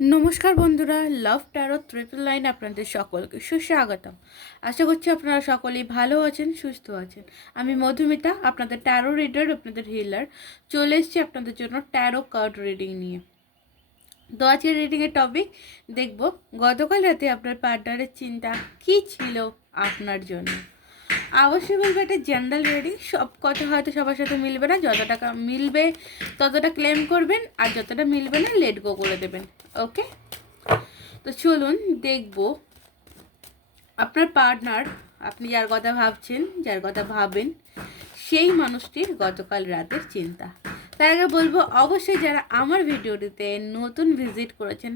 নমস্কার বন্ধুরা লাভ taro triple line আপনাদের সকলকে সুস্বাগতম। আশা করছি আপনারা সকলেই ভালো আছেন, সুস্থ আছেন। আমি মধুমিতা, আপনাদের ট্যারো রিডার আপনাদের হিলার চলে এসেছি আপনাদের জন্য ট্যারো কার্ড রিডিং নিয়ে। তো আজকের রিডিংয়ের টপিক দেখব, গতকাল রাতে আপনার পার্টনারের চিন্তা কী ছিল আপনার জন্য? অবশ্যই বলব, এটা জেনারেল রিডিং সব কথা হয়তো সবার সাথে মিলবে না যত টাকা মিলবে, ততটা ক্লেম করবেন, আর যতটা মিলবে না লেট গো করে দেবেন ওকে তো চলুন, দেখব, আপনার পার্টনার আপনি যার কথা ভাবছেন, যার কথা ভাবেন, সেই মানুষটির গতকাল রাতের চিন্তা। তার আগে বলব, অবশ্যই যারা আমার ভিডিওটিতে নতুন ভিজিট করেছেন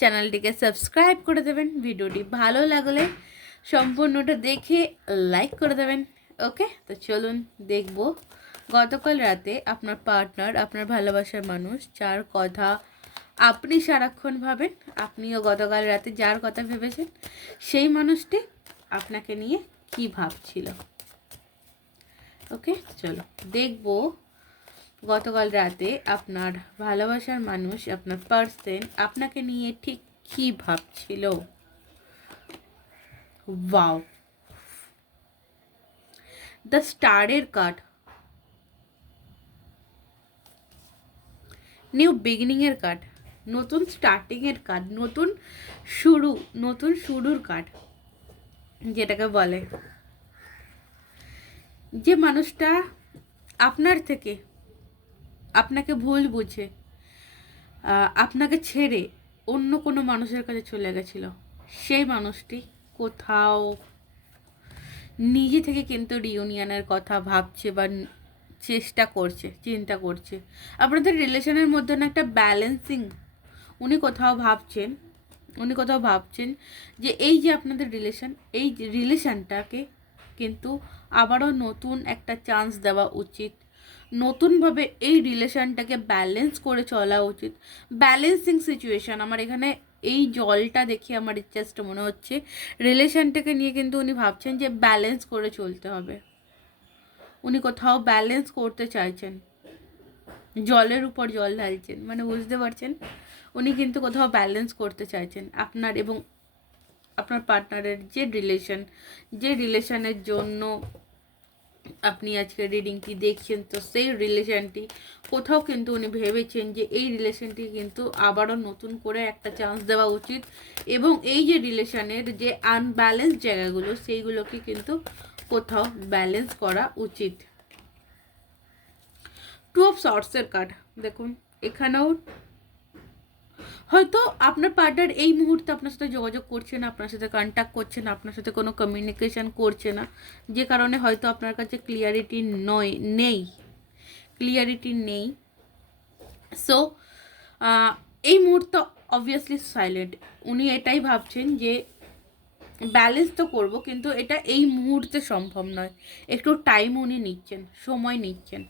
চ্যানেলটিকে সাবস্ক্রাইব করে দেবেন, ভিডিওটি ভালো লাগলে সম্পূর্ণটা দেখে লাইক করে দেবেন ওকে তো চলুন দেখব। গতকাল রাতে আপনার পার্টনার আপনার ভালোবাসার মানুষ, যার কথা আপনি সারাক্ষণ ভাবেন, আপনিও গতকাল রাতে যার কথা ভেবেছেন, সেই মানুষটি আপনাকে নিয়ে কি ভাবছিল? ওকে চলো, দেখব গতকাল রাতে আপনার ভালোবাসার মানুষ, আপনার পার্সন আপনাকে নিয়ে ঠিক কি ভাবছিল? ওয়াও দ্য স্টারের কার্ড নিউ বিগিনিংয়ের কার্ড নতুন স্টার্টিংয়ের কার্ড নতুন শুরু, নতুন শুরুর কার্ড যেটাকে বলে যে মানুষটা আপনার থেকে আপনাকে ভুল বুঝে আপনাকে ছেড়ে অন্য কোনো মানুষের কাছে চলে গেছিল, সেই মানুষটি কোথাও নিজে থেকে কিন্তু রিউনিয়নের কথা ভাবছে বা চেষ্টা করছে, চিন্তা করছে। আপনাদের রিলেশনের মধ্যে না একটা ব্যালেন্সিং উনি কোথাও ভাবছেন, উনি কোথাও ভাবছেন যে এই যে আপনাদের রিলেশন এই রিলেশনটাকে কিন্তু আবারও নতুন একটা চান্স দেওয়া উচিত। নতুনভাবে এই রিলেশনটাকে ব্যালেন্স করে চলা উচিত। ব্যালেন্সিং সিচুয়েশন আমার এখানে এই জলটা দেখে আমার জাস্ট মনে হচ্ছে রিলেশনটাকে নিয়ে কিন্তু উনি ভাবছেন যে ব্যালেন্স করে চলতে হবে। উনি কোথাও ব্যালেন্স করতে চাইছেন। জলের উপর জল ঢালছেন মানে বুঝতে পারছেন? উনি কিন্তু কোথাও ব্যালেন্স করতে চাইছেন। আপনার এবং আপনার পার্টনারের যে রিলেশন যে রিলেশনের জন্য আপনি আজকে রিডিংটি দেখছেন, তো সেই রিলেশনটি কোথাও কিন্তু উনি ভেবেছেন যে এই রিলেশনটি কিন্তু আবারও নতুন করে একটা চান্স দেওয়া উচিত এবং এই যে রিলেশনের যে আনব্যালেন্স জায়গাগুলো, সেইগুলোকে কিন্তু কোথাও ব্যালেন্স করা উচিত। টু অফ শর্টসের কার্ড দেখুন, এখানেও হয়তো আপনার পার্টনার এই মুহূর্তে আপনার সাথে যোগাযোগ করছে না, আপনার সাথে কন্ট্যাক্ট করছে না, আপনার সাথে কোনো কমিউনিকেশন করছে না, যে কারণে হয়তো আপনার কাছে ক্লিয়ারিটি নয়, নেই ক্লিয়ারিটি নেই। সো এই মুহূর্তে অবভিয়াসলি সাইলেন্ট উনি এটাই ভাবছেন যে ব্যালেন্স তো করব, কিন্তু এটা এই মুহূর্তে সম্ভব নয়। একটু টাইম উনি নিচ্ছেন, সময় নিচ্ছেন।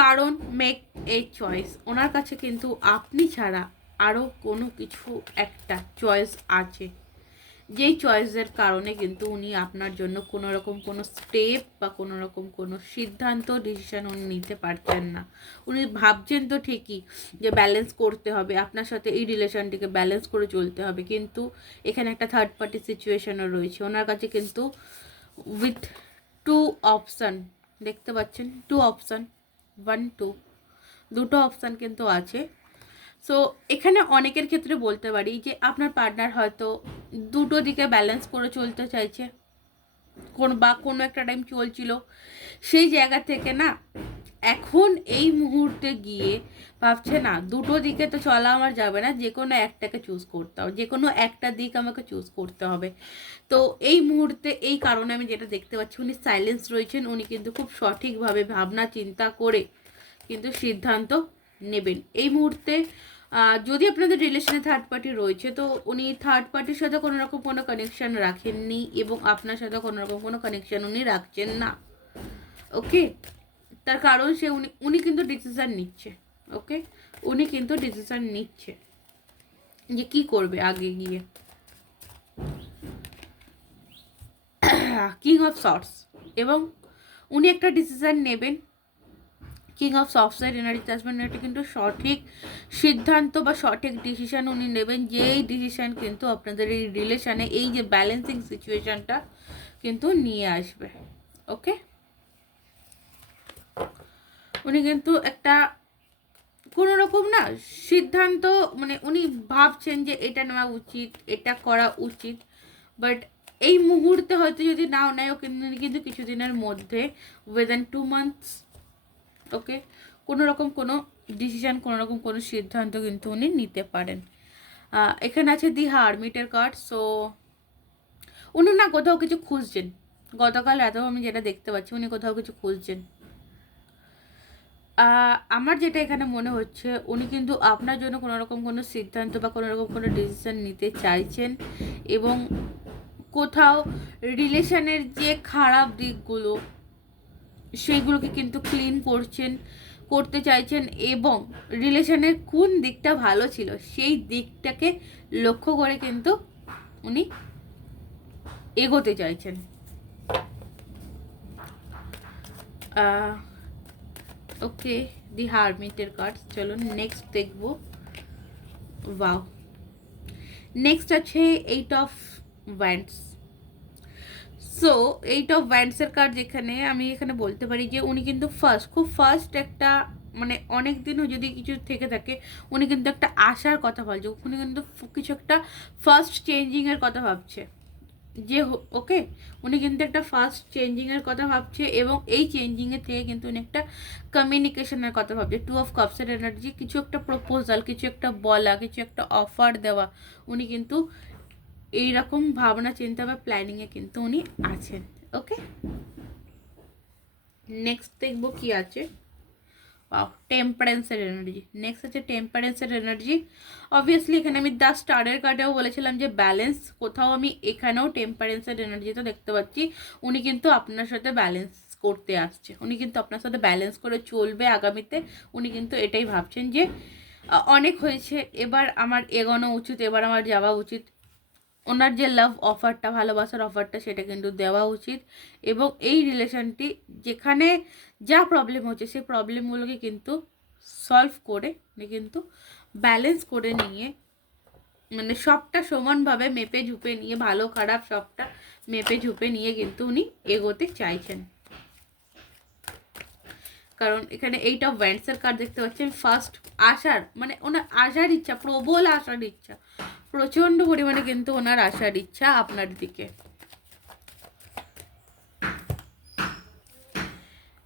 কারণ মেক এ চয়েস ওনার কাছে কিন্তু আপনি ছাড়া আরও কোনো কিছু একটা চয়েস আছে। যেই চয়েসের কারণে কিন্তু উনি আপনার জন্য কোনো রকম কোনো স্টেপ বা কোনো রকম কোনো সিদ্ধান্ত ডিসিশন উনি নিতে পারছেন না। উনি ভাবছেন তো ঠিকই যে ব্যালেন্স করতে হবে, আপনার সাথে এই রিলেশনটিকে ব্যালেন্স করে চলতে হবে। কিন্তু এখানে একটা থার্ড পার্টি সিচুয়েশনও রয়েছে। ওনার কাছে কিন্তু উইথ টু অপশান দেখতে পাচ্ছেন? টু অপশান ওয়ান টু দুটো অপশান কিন্তু আছে। সো এখানে অনেকের ক্ষেত্রে বলতে পারি যে, আপনার পার্টনার হয়তো দুটো দিকে ব্যালেন্স করে চলতে চাইছে। কোন বা কোনো একটা টাইম চলছিল, সেই জায়গা থেকে না এখন এই মুহূর্তে গিয়ে ভাবছে, না, দুটো দিকে তো চলা আমার যাবে না যে কোনো একটাকে চুজ করতে হবে যে কোনো একটা দিক আমাকে চুজ করতে হবে। তো এই মুহূর্তে, এই কারণে আমি যেটা দেখতে পাচ্ছি, উনি সাইলেন্স রয়েছেন, উনি কিন্তু খুব সঠিকভাবে ভাবনা, চিন্তা করে কিন্তু সিদ্ধান্ত নেবেন। এই মুহূর্তে যদি আপনাদের রিলেশনে থার্ড পার্টি রয়েছে, তো উনি থার্ড পার্টির সাথে কোনো রকম কোনো কানেকশন রাখেননি এবং আপনার সাথে কোনো রকম কোনো কানেকশান উনি রাখছেন না। ওকে তার কারণ সে উনি উনি কিন্তু ডিসিশন নিচ্ছে ওকে উনি কিন্তু ডিসিশন নিচ্ছে যে কি করবে আগে গিয়ে। কিং অফ শর্টস এবং উনি একটা ডিসিশন নেবেন। কিং অফ সফটওয়্যার এনার্জিতে আসবেন এটা কিন্তু সঠিক সিদ্ধান্ত বা সঠিক ডিসিশন উনি নেবেন। যেই ডিসিশন কিন্তু আপনাদের এই রিলেশনে এই যে ব্যালেন্সিং সিচুয়েশনটা কিন্তু নিয়ে আসবে ওকে উনি কিন্তু একটা কোনো রকম না সিদ্ধান্ত মানে উনি ভাবছেন যে এটা নেওয়া উচিত, এটা করা উচিত। বাট এই মুহূর্তে হয়তো যদি নাও নেয় ও কিন্তু কিন্তু কিছুদিনের মধ্যে উইদিন টু মান্থস ওকে কোনো রকম কোনো ডিসিশান কোনো রকম কোনো সিদ্ধান্ত কিন্তু উনি নিতে পারেন। এখানে আছে দি হারমিটের কার্ড সো উনি না কোথাও কিছু খুঁজছেন। গতকাল রাতেও আমি যেটা দেখতে পাচ্ছি, উনি কোথাও কিছু খুঁজছেন। আমার যেটা এখানে মনে হচ্ছে, উনি কিন্তু আপনার জন্য কোনো রকম কোনো সিদ্ধান্ত বা কোনো রকম কোনো ডিসিশন নিতে চাইছেন এবং কোথাও রিলেশনের যে খারাপ দিকগুলো সেইগুলোকে কিন্তু ক্লিন করছেন, করতে চাইছেন এবং রিলেশনের কোন দিকটা ভালো ছিল, সেই দিকটাকে লক্ষ্য করে কিন্তু উনি এগোতে চাইছেন। ওকে দি হারমিটের কার্ড চলো নেক্সট দেখব ওয়াও নেক্সট আছে eight of wands so eight of ওয়ান্ডসের card যেখানে আমি এখানে বলতে পারি যে উনি কিন্তু ফার্স্ট খুব ফার্স্ট একটা মানে অনেক দিনও যদি কিছু থেকে থাকে উনি কিন্তু একটা আশার কথা ভাবছে উনি কিন্তু কিছু একটা ফার্স্ট চেঞ্জিংয়ের কথা ভাবছে যে ওকে? উনি কিন্তু একটা ফার্স্ট চেঞ্জিংয়ের কথা ভাবছে এবং এই চেঞ্জিংয়ের থেকে কিন্তু উনি একটা কমিউনিকেশনের কথা ভাবছে। টু অফ কাপসের এনার্জি কিছু একটা প্রপোজাল কিছু একটা বলা, কিছু একটা অফার দেওয়া। উনি কিন্তু এইরকম ভাবনা, চিন্তা বা প্ল্যানিংয়ে কিন্তু উনি আছেন, ওকে? নেক্সট দেখব কি আছে। ওয়াও টেম্পারেন্সের এনার্জি নেক্সট আছে টেম্পারেন্সের এনার্জি অবভিয়াসলি এখানে আমি দ্য স্টারের কার্ডেও বলেছিলাম যে ব্যালেন্স কোথাও আমি এখানেও টেম্পারেন্সের এনার্জিতে দেখতে পাচ্ছি। উনি কিন্তু আপনার সাথে ব্যালেন্স করতে আসছে। উনি কিন্তু আপনার সাথে ব্যালেন্স করে চলবে আগামীতে। উনি কিন্তু এটাই ভাবছেন যে অনেক হয়েছে। এবার আমার এগোনো উচিত, এবার আমার যাওয়া উচিত। ওনার যে লাভ অফারটা ভালোবাসার অফারটা সেটা কিন্তু দেওয়া উচিত। এবং এই রিলেশনটি যেখানে যা প্রবলেম হচ্ছে, সেই প্রবলেমগুলোকে কিন্তু সলভ করে উনি কিন্তু ব্যালেন্স করে নিয়ে মানে সবটা সমানভাবে মেপে ঝুপে নিয়ে, ভালো, খারাপ সবটা মেপে ঝুপে নিয়ে কিন্তু উনি এগোতে চাইছেন। কারণ এখানে এইটা ব্যান্ডসের কার্ড দেখতে পাচ্ছেন। ফার্স্ট আসার মানে ওনার আসার ইচ্ছা, প্রবল আসার ইচ্ছা। প্রচণ্ড পরিমাণে কিন্তু ওনার আসার ইচ্ছা আপনার দিকে।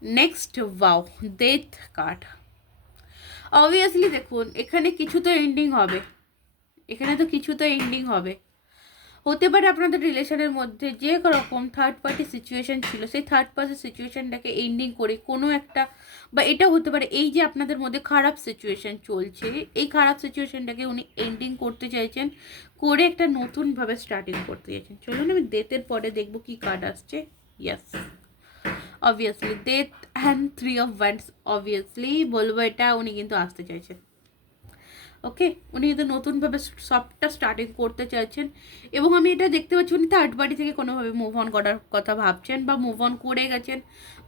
Next wow death card obviously দেখুন, এখানে কিছু তো এন্ডিং হবে। এখানে তো কিছু তো এন্ডিং হবে। হতে পারে আপনাদের রিলেশনের মধ্যে যে রকম থার্ড পার্টি সিচুয়েশন ছিল, সেই থার্ড পার্টি সিচুয়েশনটাকে এন্ডিং করে কোনো একটা বা এটা হতে পারে এই যে আপনাদের মধ্যে খারাপ সিচুয়েশন চলছে, এই খারাপ সিচুয়েশনটাকে উনি এন্ডিং করতে চাইছেন, করে একটা নতুনভাবে স্টার্টিং করতে চাইছেন। চলুন আমি ডেথের পরে দেখব কি কার্ড আসছে। Yes obviously death and three of wands obviously বলব এটা উনি কিন্তু আসতে চাইছেন। ওকে উনি কিন্তু নতুনভাবে সবটা স্টার্টিং করতে চাইছেন এবং আমি এটা দেখতে পাচ্ছি উনি থার্ড পার্টি থেকে কোনোভাবে মুভ অন করার কথা ভাবছেন বা মুভ অন করে গেছেন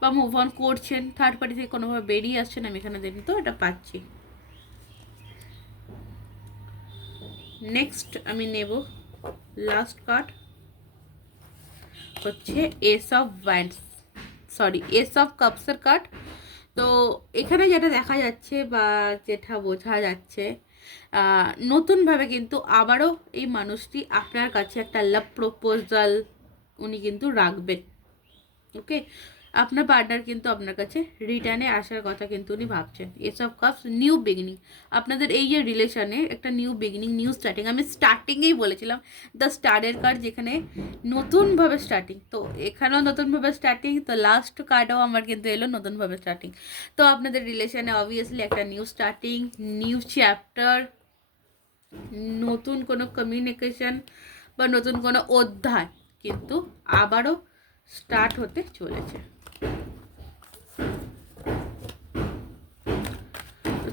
বা মুভ অন করছেন থার্ড পার্টি থেকে কোনোভাবে বেরিয়ে আসছেন, আমি এখানে দেখি তো, এটা পাচ্ছি। নেক্সট আমি নেব লাস্ট কার্ড হচ্ছে ace of wands sorry ace of কাপসের card তো এখানে যেটা দেখা যাচ্ছে বা যেটা বোঝা যাচ্ছে নতুনভাবে কিন্তু আবারও এই মানুষটি আপনার কাছে একটা লাভ প্রপোজাল উনি কিন্তু রাখবেন। ওকে আপনার পার্টনার কিন্তু আপনার কাছে রিটার্নে আসার কথা কিন্তু উনি ভাবছেন। এসব কাপস নিউ বিগিনিং আপনাদের এই যে রিলেশনে একটা নিউ বিগিনিং নিউ স্টার্টিং আমি স্টার্টিংয়েই বলেছিলাম দ্য স্টারের কার্ড যেখানে নতুনভাবে স্টার্টিং তো এখানেও নতুনভাবে স্টার্টিং তো লাস্ট কার্ডও আমার কিন্তু এলো নতুনভাবে স্টার্টিং তো আপনাদের রিলেশনে অবভিয়াসলি একটা নিউ স্টার্টিং নিউ চ্যাপ্টার নতুন কোনো কমিউনিকেশন বা নতুন কোনো অধ্যায় কিন্তু আবারও স্টার্ট হতে চলেছে।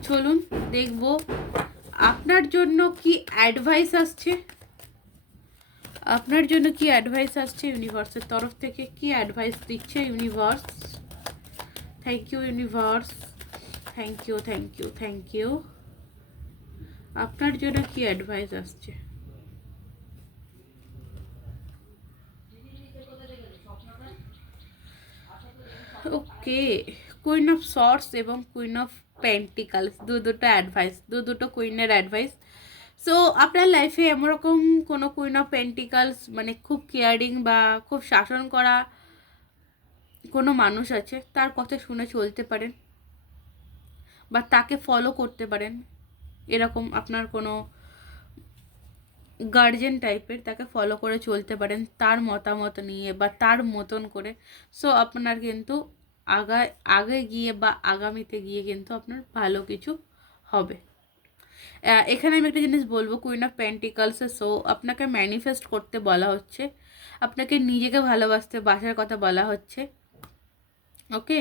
চলুন দেখব আপনার জন্য কি অ্যাডভাইস আসছে? আপনার জন্য কি অ্যাডভাইস আসছে ইউনিভার্সের তরফ থেকে? কি অ্যাডভাইস দিচ্ছে universe thank you universe thank you thank you thank you আপনার জন্য কি অ্যাডভাইস আসছে? ওকে কুইন অফ শর্টস এবং কুইন অফ পেন্টিকালস দু দুটো অ্যাডভাইস দু দুটো কুইনের অ্যাডভাইস সো আপনার লাইফে এমনরকম কোনো কুইন অফ পেন্টিকালস মানে খুব কেয়ারিং বা খুব শাসন করা কোনো মানুষ আছে? তার কথা শুনে চলতে পারেন বা তাকে ফলো করতে পারেন। এরকম আপনার কোনো গার্জেন টাইপের তাকে ফলো করে চলতে পারেন, তার মতামত নিয়ে বা তার মতন করে। সো আপনার কিন্তু আগায় আগে গিয়ে বা আগামীতে গিয়ে কিন্তু আপনার ভালো কিছু হবে। এখানে আমি একটা জিনিস বলব কুইন অফ প্যান্টিকালসে সো আপনাকে ম্যানিফেস্ট করতে বলা হচ্ছে, আপনাকে নিজেকে ভালোবাসতে, বাসার কথা বলা হচ্ছে ওকে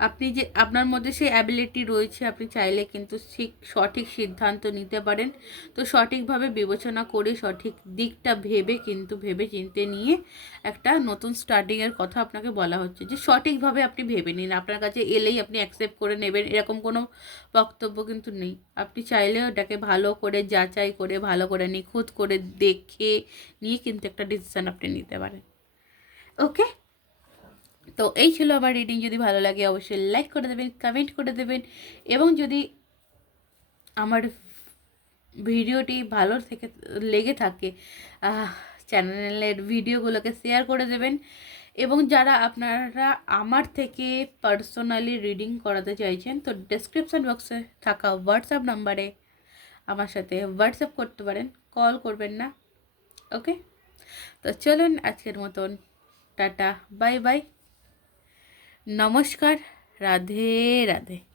আপনি যে, আপনার মধ্যে সেই অ্যাবিলিটি রয়েছে, আপনি চাইলে কিন্তু ঠিক সঠিক সিদ্ধান্ত নিতে পারেন। তো সঠিকভাবে বিবেচনা করে সঠিক দিকটা ভেবে কিন্তু ভেবে চিনতে নিয়ে একটা নতুন স্টার্টিংয়ের কথা আপনাকে বলা হচ্ছে যে, সঠিকভাবে আপনি ভেবে নিন। আপনার কাছে এলেই আপনি অ্যাকসেপ্ট করে নেবেন, এরকম কোনো বক্তব্য কিন্তু নেই। আপনি চাইলে ওটাকে ভালো করে যাচাই করে, ভালো করে নিখুঁত করে দেখে নিয়ে কিন্তু একটা ডিসিশান আপনি নিতে পারেন। ওকে তো এই ছিল আমার রিডিং যদি ভালো লাগে অবশ্যই লাইক করে দেবেন কমেন্ট করে দেবেন, এবং যদি আমার ভিডিওটি ভালো থেকে, লেগে থাকে চ্যানেলের ভিডিওগুলোকে শেয়ার করে দেবেন, এবং যারা আপনারা আমার থেকে পার্সোনালি রিডিং করাতে চাইছেন, তো ডেসক্রিপশন বক্সে থাকা হোয়াটসঅ্যাপ নাম্বারে আমার সাথে হোয়াটসঅ্যাপ করতে পারেন কল করবেন না ওকে তো চলুন আজকের মতন, টাটা বাই বাই নমস্কার রাধে রাধে।